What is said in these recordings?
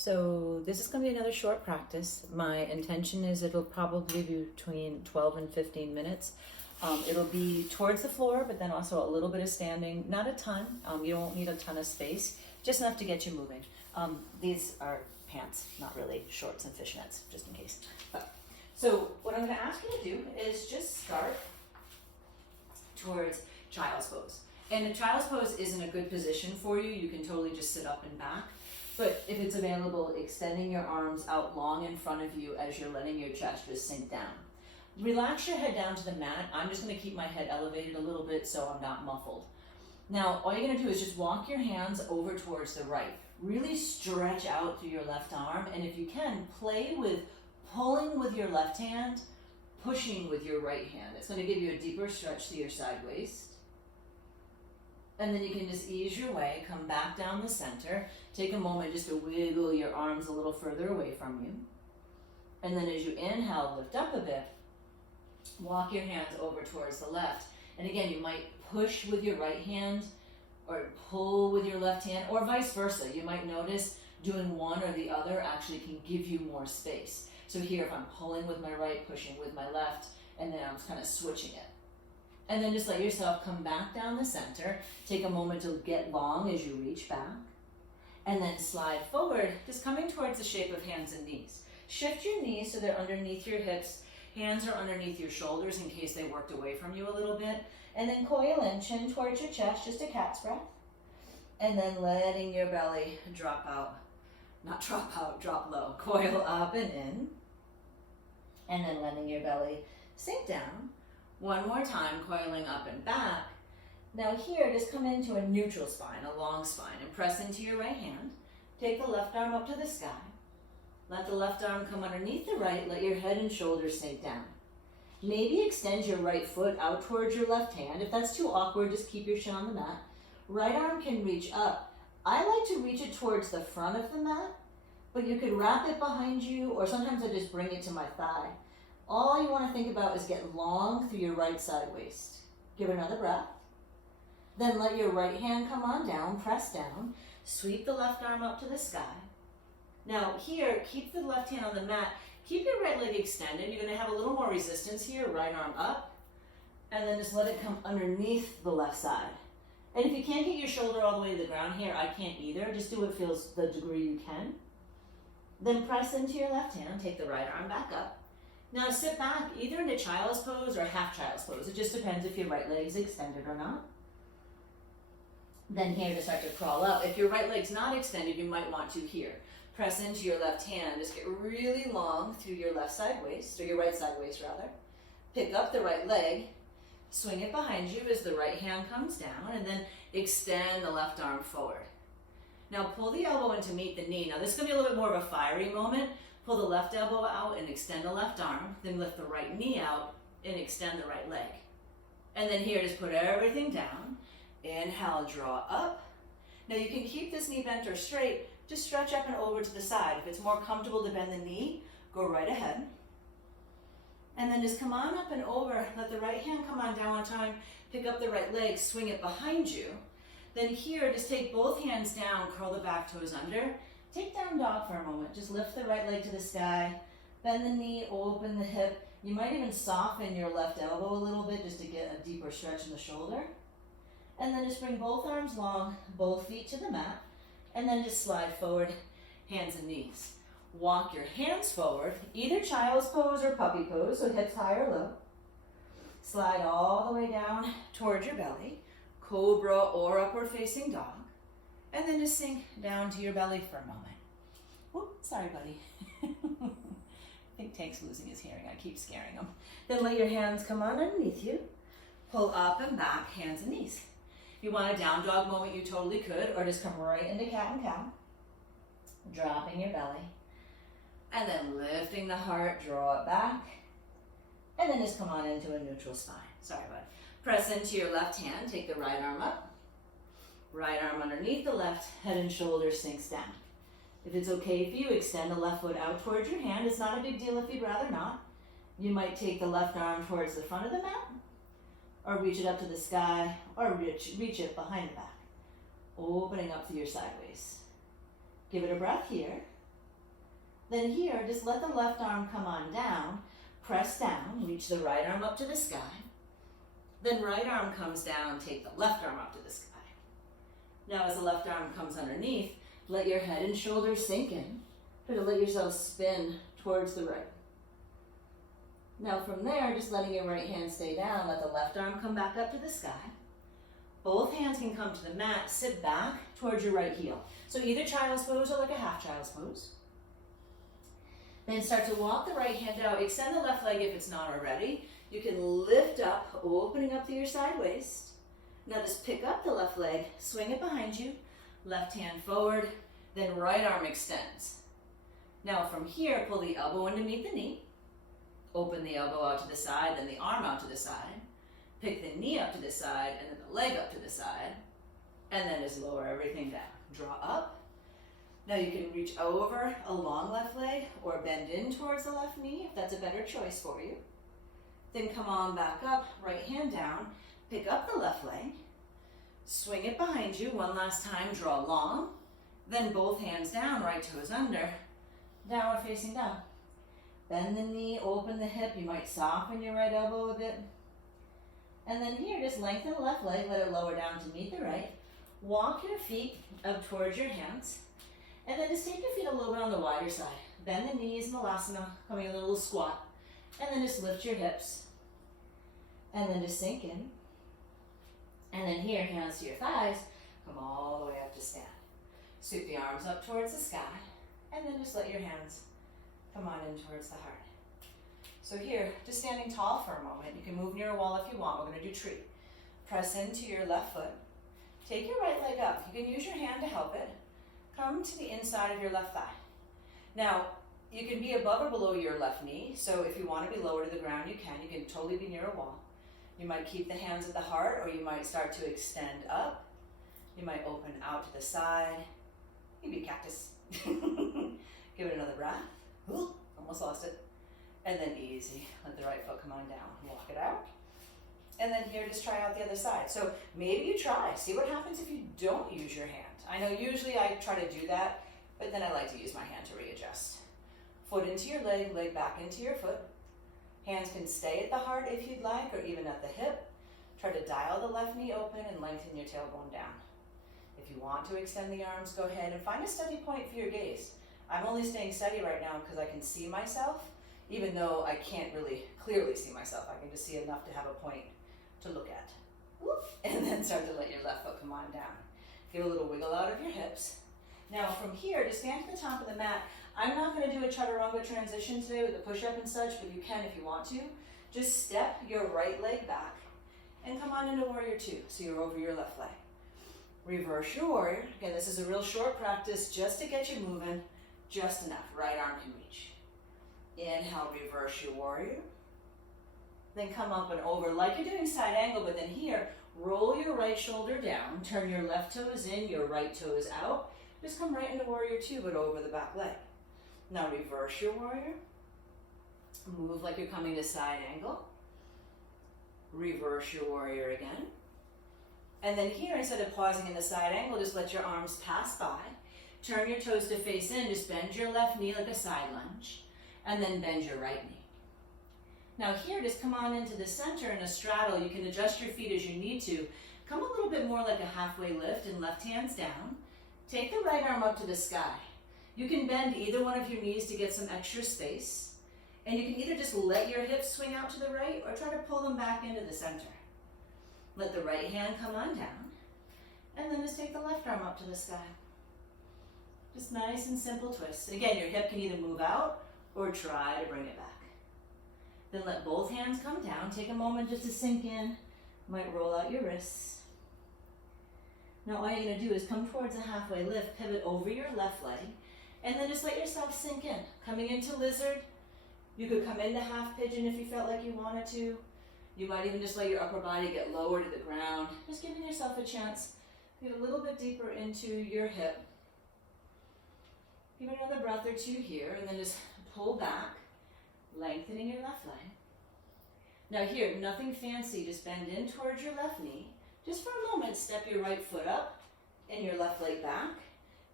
So this is going to be another short practice. My intention is it'll probably be between 12 and 15 minutes. It'll be towards the floor, but then also a little bit of standing, not a ton. You won't need a ton of space, just enough to get you moving. These are pants, not really shorts and fishnets, just in case. So what I'm going to ask you to do is just start towards child's pose. And a child's pose isn't a good position for you. You can totally just sit up and back. But if it's available, extending your arms out long in front of you as you're letting your chest just sink down. Relax your head down to the mat. I'm just going to keep my head elevated a little bit so I'm not muffled. Now, all you're going to do is just walk your hands over towards the right. Really stretch out through your left arm, and if you can, play with pulling with your left hand, pushing with your right hand. It's going to give you a deeper stretch to your side waist. And then you can just ease your way, come back down the center. Take a moment just to wiggle your arms a little further away from you. And then as you inhale, lift up a bit. Walk your hands over towards the left. And again, you might push with your right hand or pull with your left hand, or vice versa. You might notice doing one or the other actually can give you more space. So here, if I'm pulling with my right, pushing with my left, and then I'm kind of switching it. And then just let yourself come back down the center. Take a moment to get long as you reach back. And then slide forward, just coming towards the shape of hands and knees. Shift your knees so they're underneath your hips. Hands are underneath your shoulders in case they worked away from you a little bit. And then coil in, chin towards your chest, just a cat's breath. And then letting your belly drop out. Not drop out, drop low. Coil up and in. And then letting your belly sink down. One more time, coiling up and back. Now here, just come into a neutral spine, a long spine, and press into your right hand. Take the left arm up to the sky. Let the left arm come underneath the right. Let your head and shoulders sink down. Maybe extend your right foot out towards your left hand. If that's too awkward, just keep your chin on the mat. Right arm can reach up. I like to reach it towards the front of the mat, but you could wrap it behind you, or sometimes I just bring it to my thigh. All you want to think about is get long through your right side waist. Give it another breath. Then let your right hand come on down, press down. Sweep the left arm up to the sky. Now here, keep the left hand on the mat. Keep your right leg extended. You're going to have a little more resistance here. Right arm up. And then just let it come underneath the left side. And if you can't get your shoulder all the way to the ground here, I can't either. Just do what feels the degree you can. Then press into your left hand. Take the right arm back up. Now sit back either into child's pose or half child's pose. It just depends if your right leg is extended or not. Then here to start to crawl up. If your right leg's not extended, you might want to here. Press into your left hand. Just get really long through your left side waist, or your right side waist rather. Pick up the right leg. Swing it behind you as the right hand comes down, and then extend the left arm forward. Now pull the elbow in to meet the knee. Now this is going to be a little bit more of a fiery moment. Pull the left elbow out and extend the left arm. Then lift the right knee out and extend the right leg. And then here, just put everything down. Inhale, draw up. Now you can keep this knee bent or straight. Just stretch up and over to the side. If it's more comfortable to bend the knee, go right ahead. And then just come on up and over. Let the right hand come on down one time. Pick up the right leg, swing it behind you. Then here, just take both hands down, curl the back toes under. Take down dog for a moment. Just lift the right leg to the sky. Bend the knee, open the hip. You might even soften your left elbow a little bit just to get a deeper stretch in the shoulder. And then just bring both arms long, both feet to the mat. And then just slide forward, hands and knees. Walk your hands forward, either child's pose or puppy pose, so hips high or low. Slide all the way down towards your belly, cobra or upward facing dog. And then just sink down to your belly for a moment. Whoop, sorry, buddy. I think Tank's losing his hearing. I keep scaring him. Then let your hands come on underneath you. Pull up and back, hands and knees. If you want a down dog moment, you totally could, or just come right into cat and cow. Dropping your belly. And then lifting the heart, draw it back. And then just come on into a neutral spine. Sorry, bud. Press into your left hand, take the right arm up. Right arm underneath the left, head and shoulders sinks down. If it's okay for you, extend the left foot out towards your hand. It's not a big deal if you'd rather not. You might take the left arm towards the front of the mat, or reach it up to the sky, or reach it behind the back. Opening up through your side waist. Give it a breath here. Then here, just let the left arm come on down, press down, reach the right arm up to the sky. Then right arm comes down, take the left arm up to the sky. Now as the left arm comes underneath, let your head and shoulders sink in. Try to let yourself spin towards the right. Now from there, just letting your right hand stay down, let the left arm come back up to the sky. Both hands can come to the mat, sit back towards your right heel. So either child's pose or like a half child's pose. Then start to walk the right hand out, extend the left leg if it's not already. You can lift up, opening up through your side waist. Now just pick up the left leg, swing it behind you, left hand forward, then right arm extends. Now from here, pull the elbow in to meet the knee. Open the elbow out to the side, then the arm out to the side. Pick the knee up to the side, and then the leg up to the side. And then just lower everything down. Draw up. Now you can reach over a long left leg or bend in towards the left knee if that's a better choice for you. Then come on back up, right hand down, pick up the left leg, swing it behind you one last time, draw long, then both hands down, right toes under, downward facing dog. Bend the knee, open the hip, you might soften your right elbow a bit. And then here, just lengthen the left leg, let it lower down to meet the right. Walk your feet up towards your hands. And then just take your feet a little bit on the wider side. Bend the knees in Malasana, coming in a little squat. And then just lift your hips. And then just sink in. And then here, hands to your thighs, come all the way up to stand. Scoop the arms up towards the sky. And then just let your hands come on in towards the heart. So here, just standing tall for a moment. You can move near a wall if you want. We're going to do tree. Press into your left foot. Take your right leg up. You can use your hand to help it. Come to the inside of your left thigh. Now, you can be above or below your left knee. So if you want to be lower to the ground, you can. You can totally be near a wall. You might keep the hands at the heart, or you might start to extend up. You might open out to the side. Maybe cactus. Give it another breath. Ooh, almost lost it. And then easy, let the right foot come on down. Walk it out. And then here, just try out the other side. So maybe you try, see what happens if you don't use your hand. I know usually I try to do that, but then I like to use my hand to readjust. Foot into your leg, leg back into your foot. Hands can stay at the heart if you'd like, or even at the hip. Try to dial the left knee open and lengthen your tailbone down. If you want to extend the arms, go ahead and find a steady point for your gaze. I'm only staying steady right now because I can see myself, even though I can't really clearly see myself. I can just see enough to have a point to look at. Whoop. And then start to let your left foot come on down. Give a little wiggle out of your hips. Now from here, just stand to the top of the mat. I'm not going to do a chaturanga transition today with the push-up and such, but you can if you want to. Just step your right leg back and come on into warrior two. So you're over your left leg. Reverse your warrior. Again, this is a real short practice just to get you moving. Just enough. Right arm can reach. Inhale, reverse your warrior. Then come up and over like you're doing side angle, but then here, roll your right shoulder down, turn your left toes in, your right toes out. Just come right into warrior two, but over the back leg. Now reverse your warrior. Move like you're coming to side angle. Reverse your warrior again. And then here, instead of pausing in the side angle, just let your arms pass by. Turn your toes to face in, just bend your left knee like a side lunge. And then bend your right knee. Now here, just come on into the center in a straddle. You can adjust your feet as you need to. Come a little bit more like a halfway lift and left hand's down. Take the right arm up to the sky. You can bend either one of your knees to get some extra space. And you can either just let your hips swing out to the right or try to pull them back into the center. Let the right hand come on down. And then just take the left arm up to the sky. Just nice and simple twists. Again, your hip can either move out or try to bring it back. Then let both hands come down. Take a moment just to sink in. Might roll out your wrists. Now all you're going to do is come towards a halfway lift, pivot over your left leg, and then just let yourself sink in. Coming into lizard, you could come into half pigeon if you felt like you wanted to. You might even just let your upper body get lower to the ground. Just giving yourself a chance to get a little bit deeper into your hip. Give it another breath or two here, and then just pull back, lengthening your left leg. Now here, nothing fancy, just bend in towards your left knee. Just for a moment, step your right foot up and your left leg back.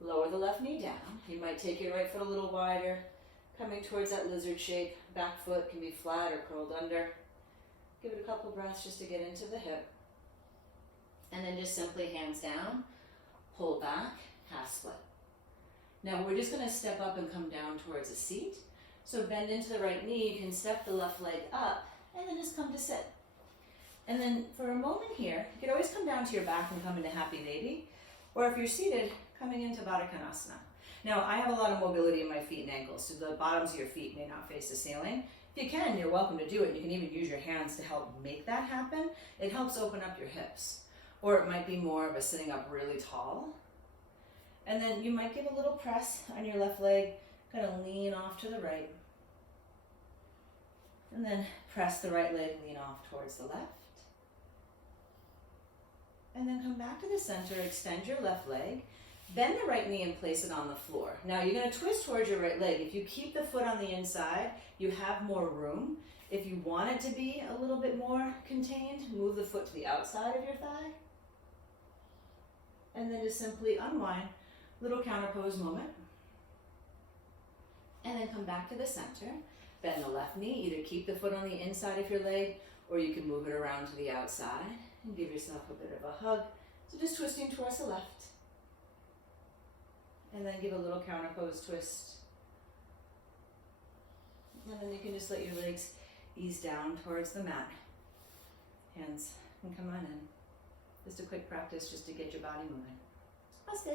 Lower the left knee down. You might take your right foot a little wider. Coming towards that lizard shape, back foot can be flat or curled under. Give it a couple breaths just to get into the hip. And then just simply hands down, pull back, half split. Now we're just gonna step up and come down towards a seat. So bend into the right knee, you can step the left leg up, and then just come to sit. And then for a moment here, you could always come down to your back and come into Happy Baby. Or if you're seated, coming into Baddha Konasana. Now I have a lot of mobility in my feet and ankles, so the bottoms of your feet may not face the ceiling. If you can, you're welcome to do it. You can even use your hands to help make that happen. It helps open up your hips. Or it might be more of a sitting up really tall. And then you might give a little press on your left leg, kind of lean off to the right. And then press the right leg, lean off towards the left. And then come back to the center, extend your left leg, bend the right knee and place it on the floor. Now you're gonna twist towards your right leg. If you keep the foot on the inside, you have more room. If you want it to be a little bit more contained, move the foot to the outside of your thigh. And then just simply unwind, little counter pose moment. And then come back to the center, bend the left knee, either keep the foot on the inside of your leg, or you can move it around to the outside and give yourself a bit of a hug. So just twisting towards the left. And then give a little counter pose twist. And then you can just let your legs ease down towards the mat. Hands can come on in. Just a quick practice just to get your body moving. Namaste.